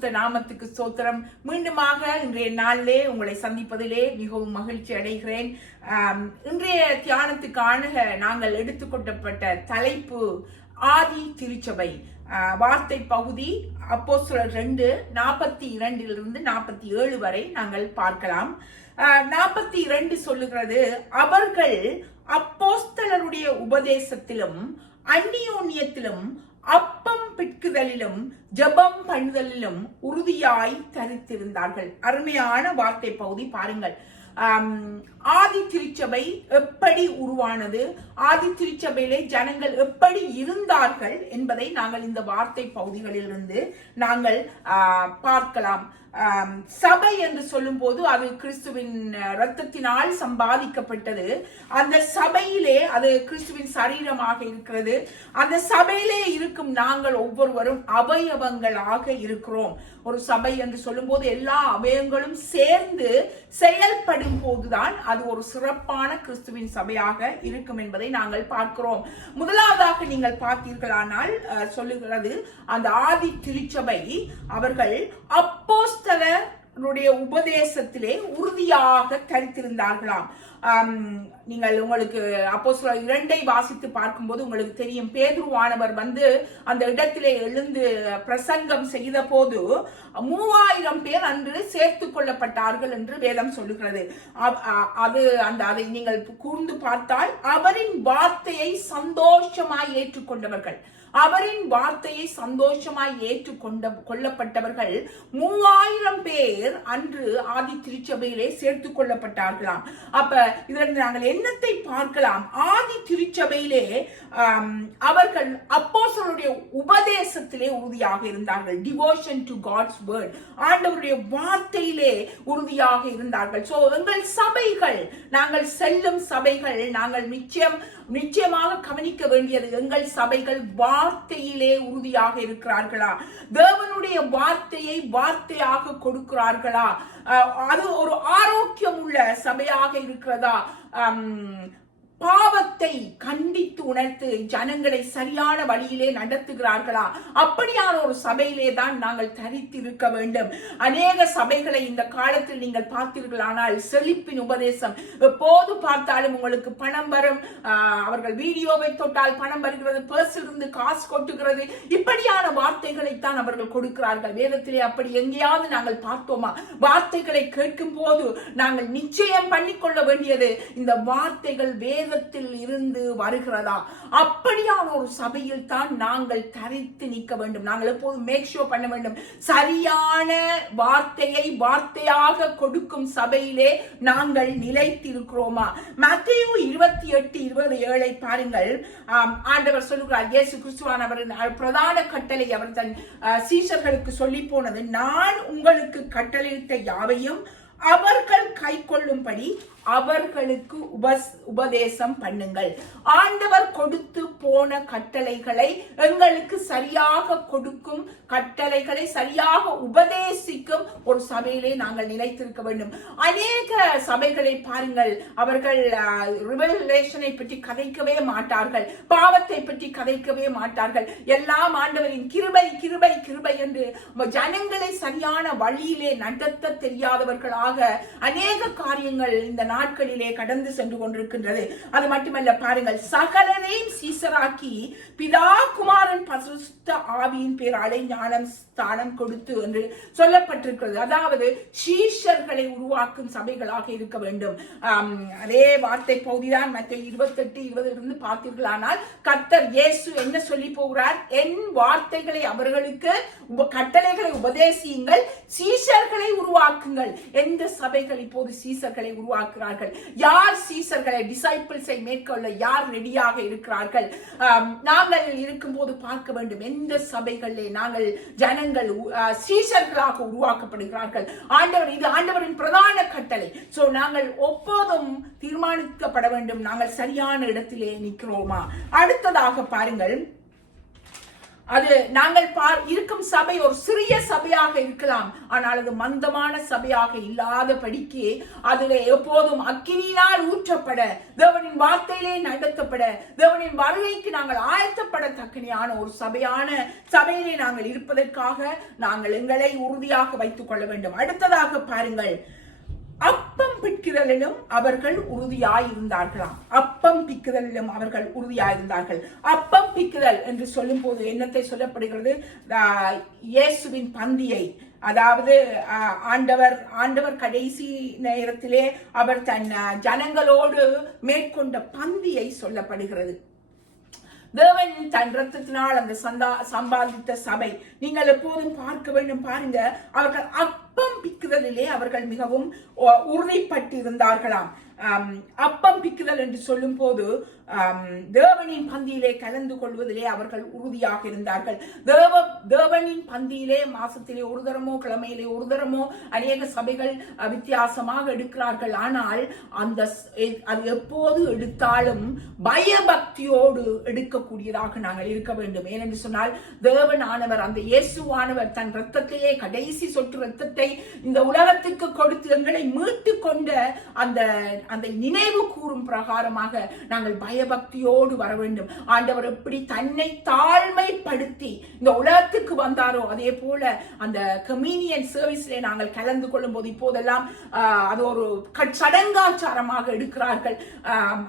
பரிசுத்த நாமத்துக்கு ஸ்தோத்திரம். மீண்டுமாக இன்றைய நாளிலே உங்களை சந்திப்பதிலே மிகவும் மகிழ்ச்சி அடைகிறேன். இன்றைய தியானத்துக்கான நாங்கள் எடுத்துக்கொள்ளப்பட்ட தலைப்பு ஆதி திருச்சபை. வார்த்தை பகுதி அப்போஸ்தலர் 2:42 47 வரை நாங்கள் பார்க்கலாம். 42 சொல்லுகிறது, அவர்கள் அப்போஸ்தலருடைய உபதேசத்திலும் அந்நியோன்யத்திலும் அப்பம் பிட்குதலிலும் ஜெபம் பண்ணுதலிலும் உறுதியாய் தரித்திருந்தார்கள். அருமையான வார்த்தை பகுதி பாருங்கள். ஆதி திருச்சபை எப்படி உருவானது, ஆதி திருச்சபையிலே ஜனங்கள் எப்படி இருந்தார்கள் என்பதை நாங்கள் இந்த வார்த்தை பகுதிகளிலிருந்து நாங்கள் பார்க்கலாம். சபை என்று சொல்லும் போது அது கிறிஸ்துவின் இரத்தத்தினால் சம்பாதிக்கப்பட்டது. அந்த சபையிலே அது கிறிஸ்துவின் சரீரமாக இருக்கிறது. அந்த சபையிலே இருக்கும் நாங்கள் ஒவ்வொருவரும் அவயவங்களாக இருக்கிறோம். ஒரு சபை என்று சொல்லும் போது எல்லா அவயவங்களும் சேர்ந்து செயல்படும் போதுதான் அது ஒரு சிறப்பான கிறிஸ்துவின் சபையாக இருக்கும் என்பதை நாங்கள் பார்க்கிறோம். முதலாவதாக நீங்கள் பார்த்தீர்களானால் சொல்லுகிறது, அந்த ஆதி திருச்சபை அவர்கள் அப்போஸ்தலருடைய உபதேசத்திலே உறுதியாக தரித்திருந்தார்களாம். நீங்கள் உங்களுக்கு அப்போஸ்தலர் 2 வாசித்து பார்க்கும்போது உங்களுக்கு தெரியும், பேதுருவானவர் அந்த இடத்திலே எழுந்து பிரசங்கம் செய்த போது 3000 பேர் அன்று சேர்த்து கொள்ளப்பட்டார்கள் என்று வேதம் சொல்லுகிறது. அதை நீங்கள் கூர்ந்து பார்த்தால் அவரின் வார்த்தையை சந்தோஷமாய் ஏற்றுக்கொண்டவர்கள், அவரின் வார்த்தையை சந்தோஷமாய் கொள்ளப்பட்டவர்கள் 3000 பேர் அன்று ஆதி திருச்சபையிலே சேர்த்து கொள்ளப்பட்டார்களாம். அப்ப இதிலிருந்து நாங்கள் என்னத்தை பார்க்கலாம்? ஆதி திருச்சபையிலே அவர்கள் அப்போஸ்தலருடைய உபதேசத்திலே உறுதியாக இருந்தார்கள். டிவோஷன் டு காட்ஸ் வேர்ட், ஆண்டவருடைய வார்த்தையிலே உறுதியாக இருந்தார்கள். சோ எங்கள் சபைகள், நாங்கள் செல்லும் சபைகள், நாங்கள் நிச்சயமாக கவனிக்க வேண்டியது, எங்கள் சபைகள் வார்த்தையிலே உறுதியாக இருக்கிறார்களா? தேவனுடைய வார்த்தையை வார்த்தையாக கொடுக்கிறார்களா? அது ஒரு ஆரோக்கியம் உள்ள சபையாக இருக்கிறதா? பாவத்தை கண்டித்து உணர்த்து ஜனங்களை சரியான வழியிலே நடத்துகிறார்களா? அப்படியான ஒரு சபையிலே தான் நாங்கள் தரித்திருக்க வேண்டும். அநேக சபைகளை இந்த காலத்தில் நீங்கள் பார்த்தீர்களானால் செழிப்பின் உபதேசம், எப்போது பார்த்தாலும் உங்களுக்கு பணம் வரும், அவர்கள் வீடியோவை தொட்டால் பணம் வருகிறது, பர்சிலிருந்து காசு கொட்டுகிறது, இப்படியான வார்த்தைகளைத்தான் அவர்கள் கொடுக்கிறார்கள். வேதத்திலே அப்படி எங்கேயாவது நாங்கள் பார்த்தோமா? வார்த்தைகளை கேட்கும் போது நாங்கள் நிச்சயம் பண்ணிக்கொள்ள வேண்டியது, இந்த வார்த்தைகள் இருந்து வருகிறதா? அப்படியான ஒரு சபையில் தான் நாங்கள் தரித்து நிற்க வேண்டும். நாங்கள் எப்போதும் மேக் ஷூர் பண்ண வேண்டும், சரியான வார்த்தையை வார்த்தையாக கொடுக்கும் சபையிலே நாங்கள் நிலைத்திருக்கிறோமா? மத்தேயு 28:27 பாருங்கள். ஆண்டவர் சொல்லுகிறார், இயேசு கிறிஸ்துவானவரின் பிரதான கட்டளை அவர் தன் சீஷர்களுக்கு சொல்லி போனது, நான் உங்களுக்கு கட்டளையிட்ட யாவையும் அவர்கள் கை கொள்ளும்படி அவர்களுக்கு உபதேசம் பண்ணுங்கள். ஆண்டவர் கொடுத்து போன கட்டளைகளை எங்களுக்கு சரியாக கொடுக்கும், கட்டளைகளை சரியாக உபதேசிக்கும் ஒரு சபையிலே நாங்கள் நிலைத்திருக்க வேண்டும். அநேக சபைகளை பாருங்கள், அவர்கள் ரிவலேஷனை பற்றி கதைக்கவே மாட்டார்கள், பாவத்தை பற்றி கதைக்கவே மாட்டார்கள். எல்லாம் ஆண்டவரின் கிருபை கிருபை கிருபை என்று ஜனங்களை சரியான வழியிலே நடத்த தெரியாதவர்களாக அநேக காரியங்கள் இந்த நாட்களிலே கடந்து சென்று கொண்டிருக்கின்றது. அது மட்டுமல்ல, பாருங்கள், சகலரையும் சீசராக்கி பிதா குமாரன் பரிசுத்த ஆவியின் பேராலே ஞானம் ஸ்தானம் கொடுத்து என்று சொல்லப்பட்டிருக்கிறது. அதாவது சீஷர்களை உருவாக்கும் சபைகளாக இருக்க வேண்டும். அதே வார்த்தை பகுதிதான் மத்தேயு 28:20 பார்த்தீர்களானால் கர்த்தர் இயேசு என்ன சொல்லி போகிறார்? என் வார்த்தைகளை அவர்களுக்கு கட்டளைகளை உபதேசியுங்கள், சீஷர்களை உருவாக்குங்கள். எந்த சபைகள் இப்போது சீஷர்களை உருவாக்குகிறார்கள்? யார் சீஷர்களை, டிசைபிள்ஸை மேற்கொள்ள யார் ரெடியாக இருக்கிறார்கள்? நாங்கள் இருக்கும் போது பார்க்க வேண்டும், எந்த சபைகளிலே நாங்கள் ஜனங்கள் சீஷர்களாக உருவாக்கப்படுகிறார்கள். இது ஆண்டவரின் பிரதான கட்டளை. சோ நாங்கள் எப்போதும் தீர்மானிக்கப்பட வேண்டும், நாங்கள் சரியான இடத்திலே நிற்கிறோமா? அடுத்ததாக பாருங்கள், அது நாங்கள் இருக்கும் சபை ஒரு சிறிய சபையாக இருக்கலாம், ஆனால் அது மந்தமான சபையாக இல்லாதபடிக்கு அதில் எப்போதும் அக்கினியினால் ஊற்றப்பட, தேவனின் வார்த்தையிலே நடத்தப்பட, தேவனின் வருகைக்கு நாங்கள் ஆயத்தப்படத்தக்கனையான ஒரு சபையிலே நாங்கள் இருப்பதற்காக நாங்கள் எங்களை உறுதியாக வைத்துக் கொள்ள வேண்டும். அடுத்ததாக பாருங்கள், அப்பம் பிற்கிறதிலும் அவர்கள் உறுதியாயிருந்தார்களாம். அப்பம் பிக்குதலிலும் அவர்கள் உறுதியாயிருந்தார்கள். அப்பம் பிக்குதல் என்று சொல்லும் போது என்னத்தை சொல்லப்படுகிறது? இயேசுவின் பந்தியை, அதாவது ஆண்டவர் கடைசி நேரத்திலே அவர் தன் ஜனங்களோடு மேற்கொண்ட பந்தியை சொல்லப்படுகிறது. தேவன் தன் ரத்தத்தினால் அந்த சம்பாதித்த சபை நீங்கள் எப்போதும் பார்க்க வேண்டும். பாருங்க, அவர்கள் அப்பம் பிக்குதலிலே அவர்கள் மிகவும் உறுதிப்பட்டிருந்தார்களாம். அப்பம் பிக்குதல் என்று சொல்லும் போது தேவனின் பந்தியிலே கலந்து கொள்வதிலே அவர்கள் உறுதியாக இருந்தார்கள். தேவனின் பந்தியிலே மாசத்திலே ஒரு தரமோ கிழமையிலே ஒரு தரமோ அநேக சபைகள் வித்தியாசமாக எடுக்கிறார்கள். ஆனால் அது எப்போது எடுத்தாலும் பயபக்தியோடு எடுக்கக்கூடியதாக நாங்கள் இருக்க வேண்டும். ஏனென்று சொன்னால் தேவனானவர், அந்த இயேசுவானவர் தன் ரத்தத்தையே, கடைசி சொட்டு ரத்தத்தை இந்த உலகத்துக்கு கொடுத்து எங்களை மீட்டு கொண்ட அந்த நினைவு கூறும் பிரகாரமாக நாங்கள் பயபக்தியோடு வர வேண்டும். ஆண்டவர் எப்படி தன்னை தாழ்மைப்படுத்தி இந்த உலகத்துக்கு வந்தாரோ அதே போல அந்த கம்யூனியன் சர்வீஸ்ல நாங்கள் கலந்து கொள்ளும் போது இப்போதெல்லாம் அது ஒரு சடங்காச்சாரமாக எடுக்கிறார்கள்.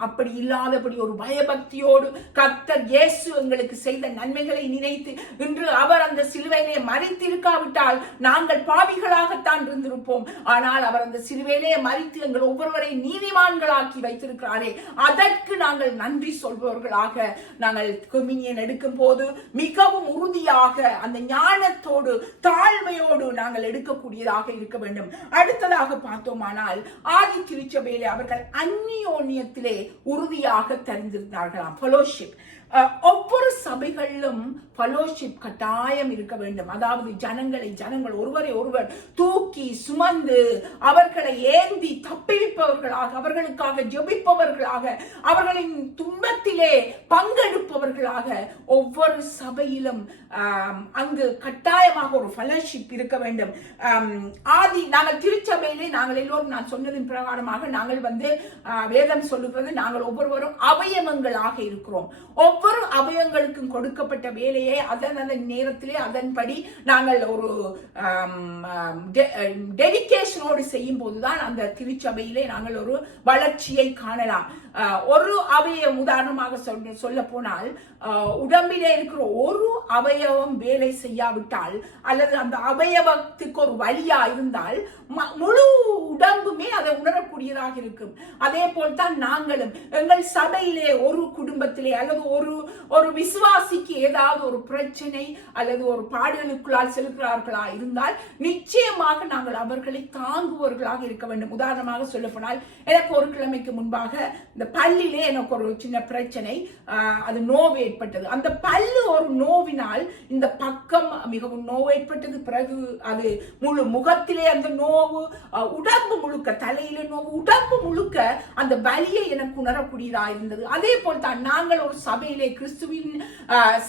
அப்படி இல்லாதபடி ஒரு பயபக்தியோடு கர்த்தர் இயேசு எங்களுக்கு செய்த நன்மைகளை நினைத்து, இன்று அவர் அந்த சிலுவையிலே மரித்திருக்காவிட்டால் நாங்கள் பாவிகளாகத்தான் இருந்திருப்போம். ஆனால் அவர் அந்த சிலுவையிலே மரித்து எங்கள் ஒவ்வொருவரை நீதிமான்களாக்கி வைத்திருக்கிறாரே, அதற்கு நாங்கள் நன்றி சொல்பவர்களாக நாங்கள் கம்யூனியன் எடுக்கும் போது மிகவும் உறுதியாக அந்த ஞானத்தோடு தாழ்மையோடு நாங்கள் எடுக்கக்கூடியதாக இருக்க வேண்டும். அடுத்ததாக பார்த்தோமானால் ஆதி திருச்சபையிலே அவர்கள் அந்நியோன்யத்திலே உறுதியாக தெரிந்திருந்தார்களாம். ஃபெலோஷிப். ஒவ்வொரு சபைகளிலும் ஃபெலோஷிப் கட்டாயம் இருக்க வேண்டும். அதாவது ஜனங்கள் ஒருவரை ஒருவர் தூக்கி சுமந்து அவர்களை ஏந்தி தப்பிப்பவர்களாக, அவர்களுக்காக ஜெபிப்பவர்களாக, அவர்களின் துன்பத்திலே பங்கெடுப்பவர்களாக ஒவ்வொரு சபையிலும் அங்கு கட்டாயமாக ஒரு ஃபெலோஷிப் இருக்க வேண்டும். நாங்கள் திருச்சபையிலே நாங்கள் எல்லோரும், நான் சொன்னதின் பிரகாரமாக நாங்கள் வேதம் சொல்லுகிறது, நாங்கள் ஒவ்வொருவரும் அவயவங்களாக இருக்கிறோம். ஒவ்வொரு அவயவங்களுக்கும் கொடுக்கப்பட்ட வேலையை அதன் நேரத்திலே அதன்படி நாங்கள் ஒரு டெடிகேஷனோடு செய்யும் போதுதான் அந்த திருச்சபையிலே நாங்கள் ஒரு வளர்ச்சியை காணலாம். ஒரு அவயவம், உதாரணமாக சொல்ல போனால் உடம்பிலே இருக்கிற ஒரு அவயவம் வேலை செய்யாவிட்டால் அல்லது அந்த அவயவத்துக்கு ஒரு வலியா இருந்தால் முழு உடம்புமே அதை உணரக்கூடியதாக இருக்கும். அதே போல்தான் நாங்களும் எங்கள் சபையிலே ஒரு குடும்பத்திலே அல்லது ஒரு விசுவாசிக்கு ஏதாவது ஒரு பிரச்சனை அல்லது ஒரு பாடுகளுக்குள்ளால் செலுத்துகிறார்களா இருந்தால் நிச்சயமாக நாங்கள் அவர்களை தாங்குவவர்களாக இருக்க வேண்டும். உதாரணமாக சொல்ல போனால், எனக்கு ஒரு கிழமைக்கு முன்பாக இந்த பல்லிலே எனக்கு ஒரு சின்ன பிரச்சனை, அது நோவு ஏற்பட்டது. அந்த பல்லு ஒரு நோவினால் இந்த பக்கம் மிகவும் நோவு ஏற்பட்டது. பிறகு அது முழு முகத்திலே அந்த நோவு, உடம்பு முழுக்க, தலையில நோவு, உடம்பு முழுக்க அந்த வலியை எனக்கு உணரக்கூடியதா இருந்தது. அதே போல் தான் நாங்கள் ஒரு சபையிலே கிறிஸ்துவின்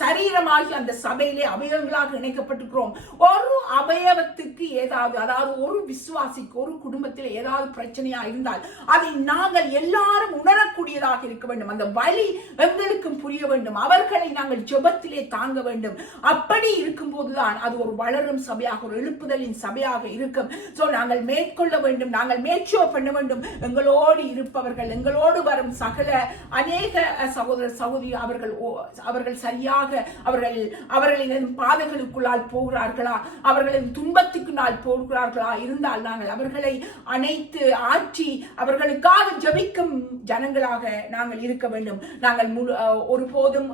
சரீரமாகி அந்த சபையிலே அவயவங்களாக இணைக்கப்பட்டிருக்கிறோம். ஒரு அவயவத்துக்கு ஏதாவது, அதாவது ஒரு விசுவாசிக்கு ஒரு குடும்பத்தில் ஏதாவது பிரச்சனையா இருந்தால் அதை நாங்கள் எல்லாரும் உணரக்கூடியதாக இருக்க வேண்டும். அந்த வலி எங்களுக்கும் புரிய வேண்டும். அவர்களை நாங்கள் ஜெபத்திலே தாங்க வேண்டும். அப்படி இருக்கும் போதுதான் அது ஒரு வளரும் சபையாக, ஒரு எழுப்புதலின் சபையாக இருக்கும். சோ நாங்கள் மேற்கொள்ள வேண்டும், நாங்கள் மேற்சோர் பண்ண வேண்டும். எங்களோடு இருப்பவர்கள், எங்களோடு வரும் சகல அநேக சகோதர சகோதரி அவர்கள் சரியாக அவர்களின் பாதைகளுக்குள்ளால் போகிறார்களா, அவர்களின் துன்பத்துக்கு நாள் போகிறார்களா இருந்தால் நாங்கள் அவர்களை அணைத்து ஆற்றி அவர்களுக்காக ஜெபிக்கும் ஜனங்களாக நாங்கள் இருக்க வேண்டும். நாங்கள் ஒருபோதும்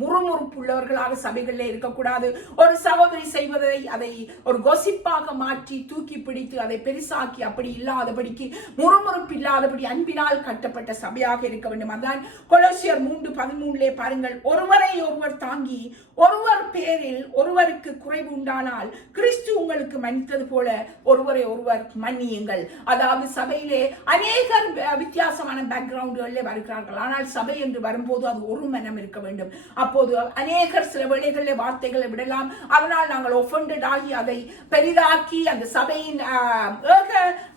முறுமுறுப்புள்ளவர்களாக சபைகளிலே இருக்கக்கூடாது. ஒரு சகோதரி செய்வதை அதை ஒரு கொசிப்பாக மாற்றி தூக்கி பிடித்து அதை பெருசாக்கி அப்படி இல்லாதபடிக்கு முறுமுறுப்பு இல்லாதபடி அன்பினால் கட்டப்பட்ட சபையாக இருக்க வேண்டும். அதான் கொலோசியர் 3:13 பாருங்கள், ஒருவரை ஒருவர் தாங்கி ஒருவர் பேரில் ஒருவருக்கு குறைவு உண்டானால் கிறிஸ்து உங்களுக்கு மன்னித்தது போல ஒருவரை ஒருவர் மன்னியுங்கள். அதாவது சபையிலே அநேகர் வித்தியாசமான பேக்ரவுண்டுகளிலே வருகிறார்கள். ஆனால் சபை என்று வரும்போது அது ஒரு மனம் இருக்க வேண்டும். அப்போது அநேகர் சில வேளைகளிலே வார்த்தைகளை விடலாம். அதனால் நாங்கள் ஒஃபண்டட் ஆகி அதை பெரிதாக்கி அந்த சபையின் ஏக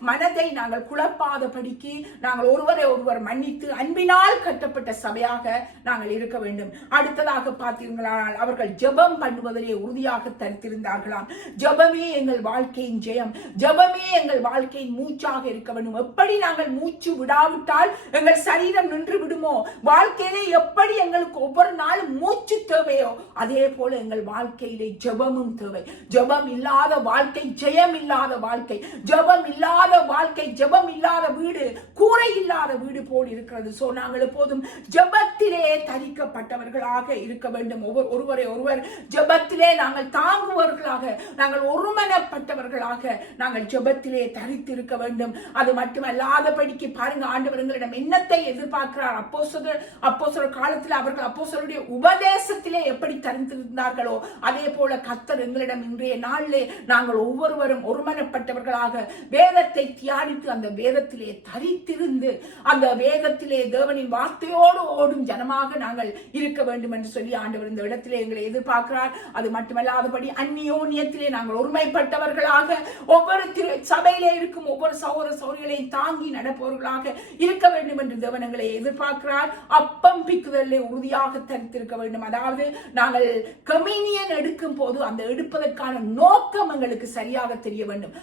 மனதை நாங்கள் குழப்பாதபடிக்கு நாங்கள் ஒருவரை ஒருவர் மன்னித்து அன்பினால் கட்டப்பட்ட சபையாக நாங்கள் இருக்க வேண்டும். அடுத்ததாக பார்த்தீர்களானால் அவர்கள் ஜெபம் பண்ணுவதிலே உறுதியாக தரித்திருந்தார்களாம். ஜெபமே எங்கள் வாழ்க்கையின் ஜெயம், ஜெபமே எங்கள் வாழ்க்கையின் மூச்சாக இருக்க வேண்டும். எப்படி நாங்கள் மூச்சு விடாவிட்டால் எங்கள் சரீரம் நின்று விடுமோ, வாழ்க்கையிலே எப்படி எங்களுக்கு ஒவ்வொரு நாளும் மூச்சு தேவையோ அதே போல எங்கள் வாழ்க்கையிலே ஜெபமும் தேவை. ஜெபம் இல்லாத வாழ்க்கை ஜெயம் இல்லாத வாழ்க்கை, ஜெபம் இல்லாத வாழ்க்கை, ஜெபம் இல்லாத வீடு கூரை இல்லாத வீடு போல் இருக்கிறது. சோ நாங்கள் எப்போதும் ஜெபத்திலே தரிக்கப்பட்டவர்களாக இருக்க வேண்டும். ஒருவரை ஒருவர் ஜெபத்திலே நாங்கள் தாங்குவவர்களாக, நாங்கள் ஒருமனப்பட்டவர்களாக நாங்கள் ஜெபத்திலே தரித்திருக்க வேண்டும். அது மட்டுமல்லாதபடிக்கு பாருங்க, ஆண்டவர் எங்களிடம் என்னத்தை எதிர்பார்க்கிறார். அப்போஸ்தலர் காலத்தில் அவர்கள் அப்போஸ்தலருடைய உபதேசத்திலே எப்படி தரித்திருந்தார்களோ அதே போல கர்த்தர் எங்களிடம் இன்றைய நாளிலே நாங்கள் ஒவ்வொருவரும் ஒருமனப்பட்டவர்களாக வேதத்தை தியானித்து அந்த வேதத்திலே தரித்திருந்து அந்த வேதத்திலே தேவனின் வார்த்தையோடு ஓடும் ஜனமாக நாங்கள் இருக்க வேண்டும் என்று சொல்லி ஆண்டவர் இந்த இடத்திலே எங்களை எதிர்பார்க்கிறார். அது மட்டுமல்லாதபடி அந்நியோன்யத்திலே நாங்கள் ஒருமைப்பட்டவர்களாக ஒவ்வொரு சபையிலே இருக்கும் ஒவ்வொரு சகோதர சகோதரிகளையும் தாங்கி நடப்பவர்களாக இருக்க வேண்டும் என்று தேவன் எங்களை எதிர்பார்க்கிறார். அப்பம் பிக்குதலிலே உறுதியாக தரித்திருக்க வேண்டும். அதாவது நாங்கள் கம்யூனியன் எடுக்கும் போது அந்த எடுப்பதற்கான நோக்கம் எங்களுக்கு சரியாக தெரிய வேண்டும்.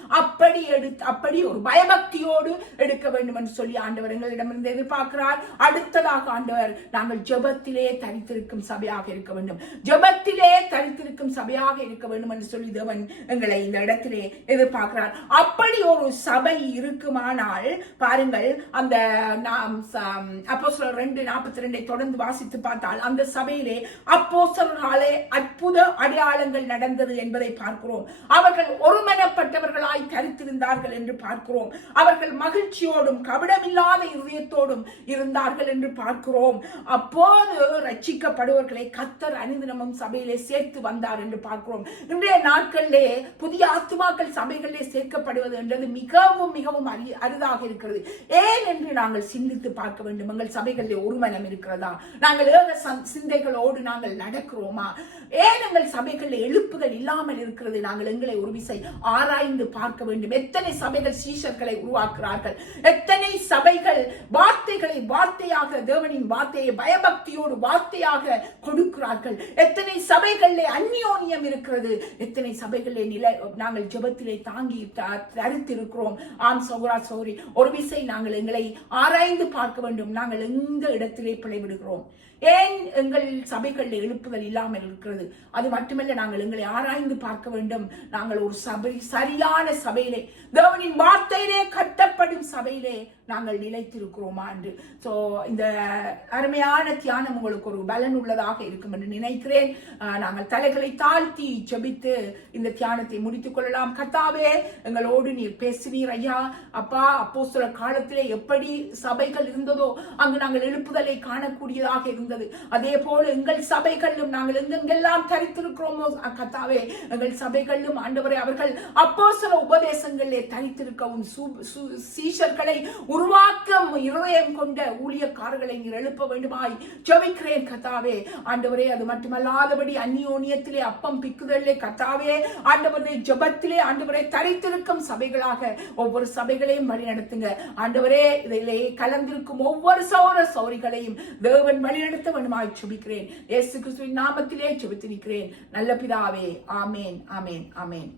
அப்படி ஒரு பயபக்தியோடு எடுக்க வேண்டும் என்று சொல்லி ஆண்டவர் எங்களிடமிருந்து எதிர்பார்க்கிறார். அடுத்ததாக ஆண்டவர் நாங்கள் ஜெபத்திலே தரித்திருக்கும் சபையாக இருக்க வேண்டும், ஜெபத்திலே தரித்திருக்கும் சபையாக இருக்க வேண்டும் என்று சொல்லி தேவன் எங்களை இந்த இடத்திலே எதிர்பார்க்கிறார். அப்படி ஒரு சபை இருக்குமானால் பாருங்கள், அந்த அப்போஸ்தலர் 2:42 தொடர்ந்து வாசித்து பார்த்தால் அந்த சபையிலே அப்போஸ்தலர்களாலே அற்புத அடையாளங்கள் நடந்தது என்பதை பார்க்கிறோம். அவர்கள் ஒருமனப்பட்டவர்களாய் தரித்திருந்தார்கள் என்று பார்க்கிறோம். அவர்கள் மகிழ்ச்சியோடும் கபடமில்லாத இதயத்தோடும் இருந்தார்கள் என்று பார்க்கிறோம். அப்போது ரட்சிக்கப்படுவர்களை கர்த்தர் அனுதினமும் சபையிலே சேர்த்து வந்தார் என்று பார்க்கிறோம். இன்றைய நாட்களிலே புதிய ஆத்துமாக்கள் சபைகளிலே சேர்க்கப்படுவது என்றது மிகவும் மிகவும் அரிதாக இருக்கிறது. ஏன் என்று நாங்கள் சிந்தித்து பார்க்க வேண்டும். எங்கள் சபைகளிலே ஒரு மனம் இருக்கிறதா? நாங்கள் ஏக சிந்தைகளோடு நாங்கள் நடக்கிறோமா? ஏன் எங்கள் சபைகளில் எழுப்புதல் இல்லாமல் இருக்கிறது? நாங்கள் எங்களை ஒரு விசை ஆராய்ந்து பார்க்க வேண்டும். எத்தனை சபைகள் சீஷர்களை உருவாக்குறார்கள், எத்தனை சபைகள் வார்த்தைகளை வார்த்தையாக தேவனின் வார்த்தையை பயபக்தியோடு வார்த்தையாக கொடுக்கிறார்கள், எத்தனை சபைகளிலே அந்நியோன்யம் இருக்கிறது, எத்தனை சபைகளிலே நாங்கள் ஜெபத்திலே தாங்கி தரித்திருக்கிறோம். ஆம் சகோதரா சகோதரி, ஒரு விசை நாங்கள் எங்களை ஆராய்ந்து பார்க்க வேண்டும். நாங்கள் எந்த இடத்திலே பிழைவிடுகிறோம்? ஏன் எங்கள் சபைகளில் எழுப்புதல் இல்லாமல் இருக்கிறது? அது மட்டுமல்ல, நாங்கள் எங்களை ஆராய்ந்து பார்க்க வேண்டும். நாங்கள் ஒரு சபை, சரியான சபையிலே, தேவனின் வார்த்தையிலே கட்டப்படும் சபையிலே நாங்கள் நிலைத்திருக்கிறோமா என்று. சோ இந்த அருமையான தியானம் உங்களுக்கு ஒரு பலன் உள்ளதாக இருக்கும் என்று நினைக்கிறேன். நாங்கள் தலைகளை தாழ்த்தி ஜெபித்து இந்த தியானத்தை முடித்துக் கொள்ளலாம். கர்த்தாவே, எங்களோடு நீர் பேசினீர் ஐயா. அப்பா, அப்போஸ்தலர் காலத்திலே எப்படி சபைகள் இருந்ததோ அங்கு நாங்கள் எழுப்புதலை காணக்கூடியதாக இருந்தது. அதே போல எங்கள் சபைகளிலும் நாங்கள் எங்கெங்கெல்லாம் தரித்திருக்கிறோமோ கர்த்தாவே, எங்கள் சபைகளிலும் ஆண்டவரே அவர்கள் அப்போஸ்தல உபதேசங்களிலே தரித்திருக்கவும் சீஷர்களை உருவாக்கும் இருதயம் கொண்ட ஊழியக்காரர்களை நீர் எழுப்ப வேண்டுமாய் ஜெபிக்கிறேன் கர்த்தாவே. ஆண்டவரே, அது மட்டுமல்லாதபடி அந்நியோன்யத்திலே அப்பம் பிக்குதலே கர்த்தாவே, ஆண்டவரே ஜெபத்திலே ஆண்டவரே தரித்திருக்கும் சபைகளாக ஒவ்வொரு சபைகளையும் வழி நடத்துங்க ஆண்டவரே. இதிலே கலந்திருக்கும் ஒவ்வொரு சகோதர சகோதரிகளையும் தேவன் வழிநடத்த வேண்டுமாய் ஜெபிக்கிறேன். இயேசு கிறிஸ்துவின் நாமத்திலே ஜெபித்து நிற்கிறேன் நல்ல பிதாவே. ஆமேன், ஆமேன், ஆமேன்.